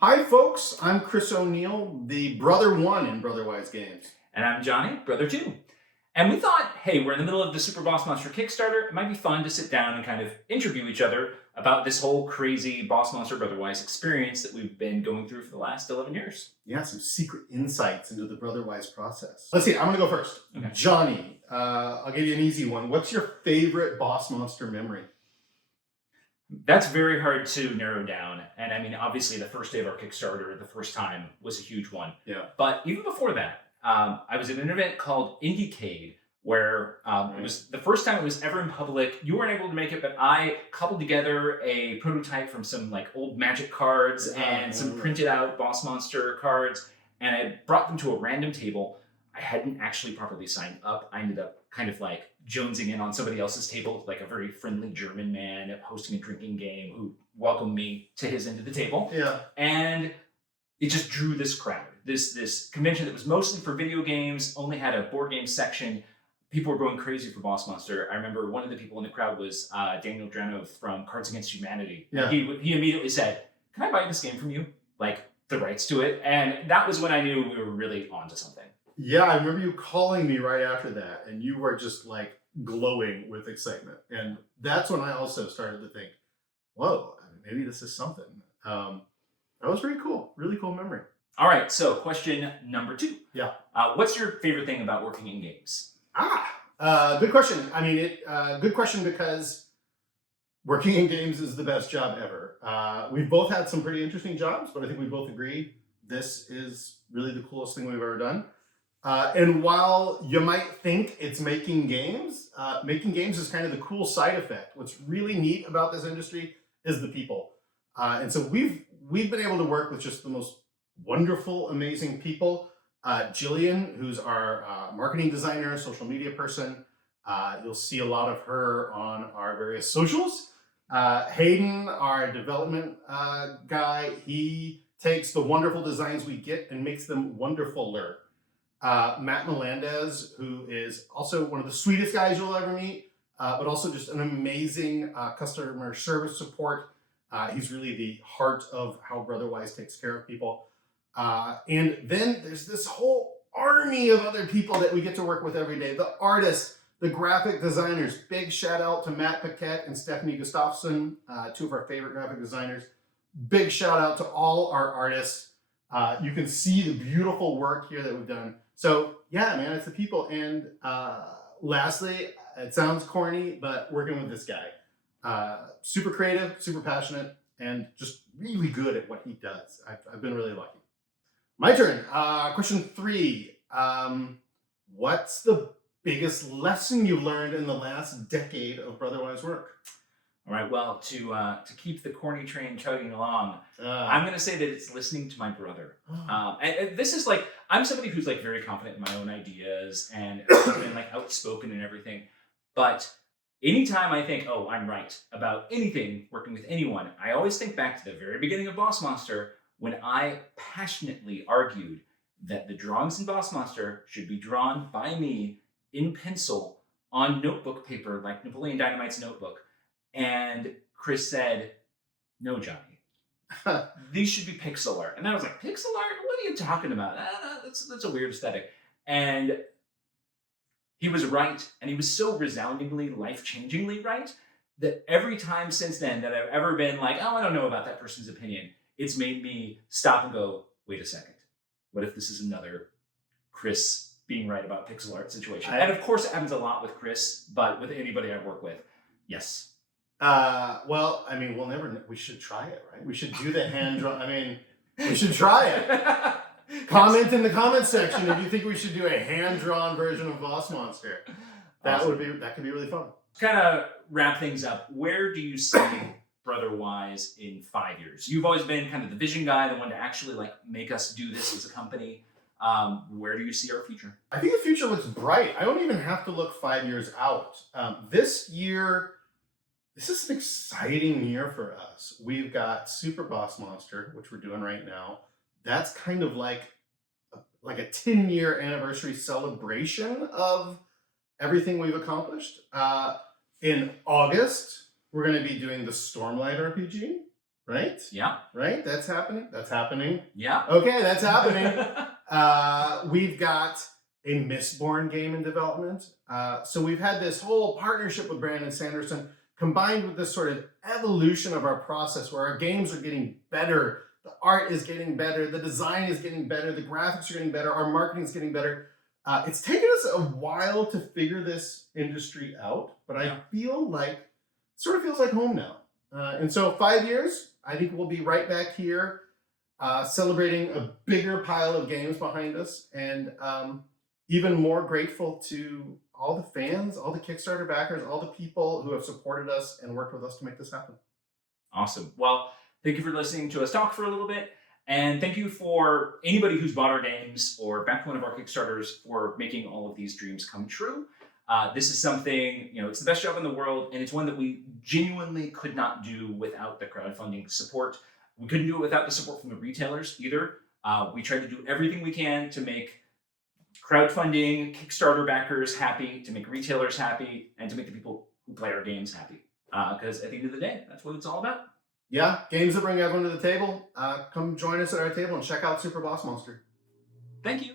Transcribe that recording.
Hi, folks. I'm Chris O'Neill, the brother one in Brotherwise Games. And I'm Johnny, brother two. And we thought, hey, we're in the middle of the Super Boss Monster Kickstarter. It might be fun to sit down and kind of interview each other about this whole crazy Boss Monster Brotherwise experience that we've been going through for the last 11 years. Yeah, some secret insights into the Brotherwise process. Let's see. I'm going to go first. Okay. Johnny, I'll give you an easy one. What's your favorite Boss Monster memory? That's very hard to narrow down. And I mean, obviously, the first day of our Kickstarter, the first time, was a huge one. Yeah. But even before that, I was at an event called Indiecade, where it was the first time it was ever in public. You weren't able to make it, but I cobbled together a prototype from some like old Magic cards and some printed out Boss Monster cards, and I brought them to a random table. I hadn't actually properly signed up. I ended up kind of like jonesing in on somebody else's table, like a very friendly German man hosting a drinking game who welcomed me to his end of the table. Yeah. And it just drew this crowd. This convention that was mostly for video games, only had a board game section. People were going crazy for Boss Monster. I remember one of the people in the crowd was Daniel Dranov from Cards Against Humanity. Yeah. He immediately said, "Can I buy this game from you? Like the rights to it?" And that was when I knew we were really onto something. Yeah, I remember you calling me right after that, and you were just like glowing with excitement. And that's when I also started to think, whoa, maybe this is something. That was pretty cool. Really cool memory. All right, so question number 2. Yeah. What's your favorite thing about working in games? Good question. I mean, good question because working in games is the best job ever. We've both had some pretty interesting jobs, but I think we both agree this is really the coolest thing we've ever done. And while you might think it's making games is kind of the cool side effect. What's really neat about this industry is the people. And so we've been able to work with just the most wonderful, amazing people. Jillian, who's our marketing designer, social media person. You'll see a lot of her on our various socials. Hayden, our development guy, he takes the wonderful designs we get and makes them wonderfuler. Matt Melendez, who is also one of the sweetest guys you'll ever meet, but also just an amazing customer service support. He's really the heart of how Brotherwise takes care of people. And then there's this whole army of other people that we get to work with every day. The artists, the graphic designers. Big shout out to Matt Paquette and Stephanie Gustafsson, two of our favorite graphic designers. Big shout out to all our artists. You can see the beautiful work here that we've done. So yeah, man, it's the people. And lastly, it sounds corny, but working with this guy, super creative, super passionate, and just really good at what he does. I've been really lucky. My turn. Question 3. What's the biggest lesson you learned in the last decade of Brotherwise work? All right, well, to keep the corny train chugging along, I'm going to say that it's listening to my brother. And this is like, I'm somebody who's like very confident in my own ideas and been like outspoken and everything. But anytime I think, oh, I'm right about anything working with anyone, I always think back to the very beginning of Boss Monster when I passionately argued that the drawings in Boss Monster should be drawn by me in pencil on notebook paper, like Napoleon Dynamite's notebook. And Chris said, "No, Johnny, these should be pixel art." And I was like, "Pixel art? What are you talking about? That's a weird aesthetic." And he was right. And he was so resoundingly, life-changingly right that every time since then that I've ever been like, oh, I don't know about that person's opinion, it's made me stop and go, wait a second. What if this is another Chris being right about pixel art situation? And of course it happens a lot with Chris, but with anybody I work with, yes. Well, I mean, we should try it, right? We should do the hand draw. I mean, we should try it. Comment in the comment section if you think we should do a hand-drawn version of Boss Monster. That could be really fun. Kind of wrap things up. Where do you see Brotherwise in 5 years? You've always been kind of the vision guy, the one to actually like make us do this as a company. Where do you see our future? I think the future looks bright. I don't even have to look 5 years out. This is an exciting year for us. We've got Super Boss Monster, which we're doing right now. That's kind of like a 10-year anniversary celebration of everything we've accomplished. In August, we're going to be doing the Stormlight RPG, Right? Yeah. Right? That's happening. That's happening. Yeah. Okay, that's happening. We've got a Mistborn game in development. So we've had this whole partnership with Brandon Sanderson combined with this sort of evolution of our process where our games are getting better, the art is getting better, the design is getting better, the graphics are getting better, our marketing is getting better. It's taken us a while to figure this industry out, but I feel like, sort of feels like home now. And so 5 years, I think we'll be right back here celebrating a bigger pile of games behind us, and even more grateful to all the fans, all the Kickstarter backers, all the people who have supported us and worked with us to make this happen. Awesome. Well, thank you for listening to us talk for a little bit. And thank you for anybody who's bought our games or backed one of our Kickstarters for making all of these dreams come true. This is something, it's the best job in the world, and it's one that we genuinely could not do without the crowdfunding support. We couldn't do it without the support from the retailers either. We tried to do everything we can to make crowdfunding, Kickstarter backers happy, to make retailers happy, and to make the people who play our games happy. Because at the end of the day, that's what it's all about. Yeah, games that bring everyone to the table. Come join us at our table and check out Super Boss Monster. Thank you.